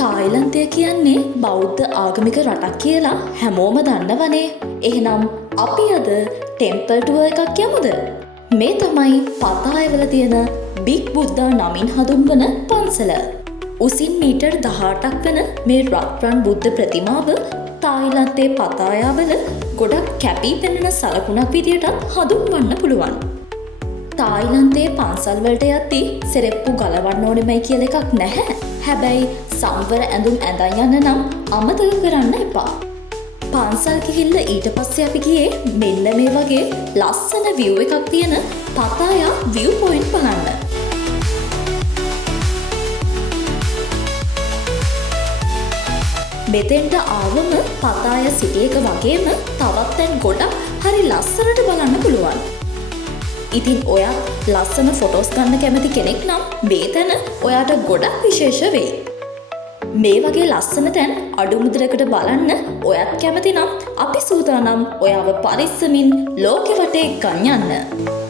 තායිලන්තය කියන්නේ බෞද්ධ ආගමික රටක් කියලා හැමෝම දන්නවනේ. එහෙනම් අපි අද ටෙම්පල් ටුවර් එකක් යමුද? මේ තමයි පතායවල තියෙන බිග් බුද්දා නමින් හඳුන්වන පන්සල. උසින් මීටර් 18ක් වන මේ රත්රන් බුද්ධ ප්‍රතිමාව තායිලන්තයේ පතායාවල ගොඩක් කැපී පෙනෙන සලකුණක් විදියටත් හඳුන්වන්න පුළුවන්. තායිලන්තයේ පන්සල් වලට යද්දී සෙරෙප්පු ගලවන්න ඕනෙමයි කියලා එකක් නැහැ. හැබැයි සම්වර ඇඳුම් ඇඳන් යන්න නම් අමතක කරන්න එපා. පන්සල් ගිහිල්ලා ඊට පස්සේ අපි ගියේ මෙන්න මේ වගේ ලස්සන view එකක් තියෙන පතායා view point බලන්න. මෙතෙන්ට ආවම පතාය සිටි එක වගේම තවත් තැන් ගොඩක් හරි ලස්සනට බලන්න පුළුවන්. ඉතින් ඔයා ලස්සන ෆොටෝස් ගන්න කැමති කෙනෙක් නම් මේ තැන ඔයාට ගොඩක් විශේෂ වෙයි. මේ වගේ ලස්සන තැන් අඩු මුදලකට බලන්න ඔයත් කැමති නම් අපි සූදානම් ඔයාව පරිස්සමින් ලෝකෙ වටේ ගන්න යන්න.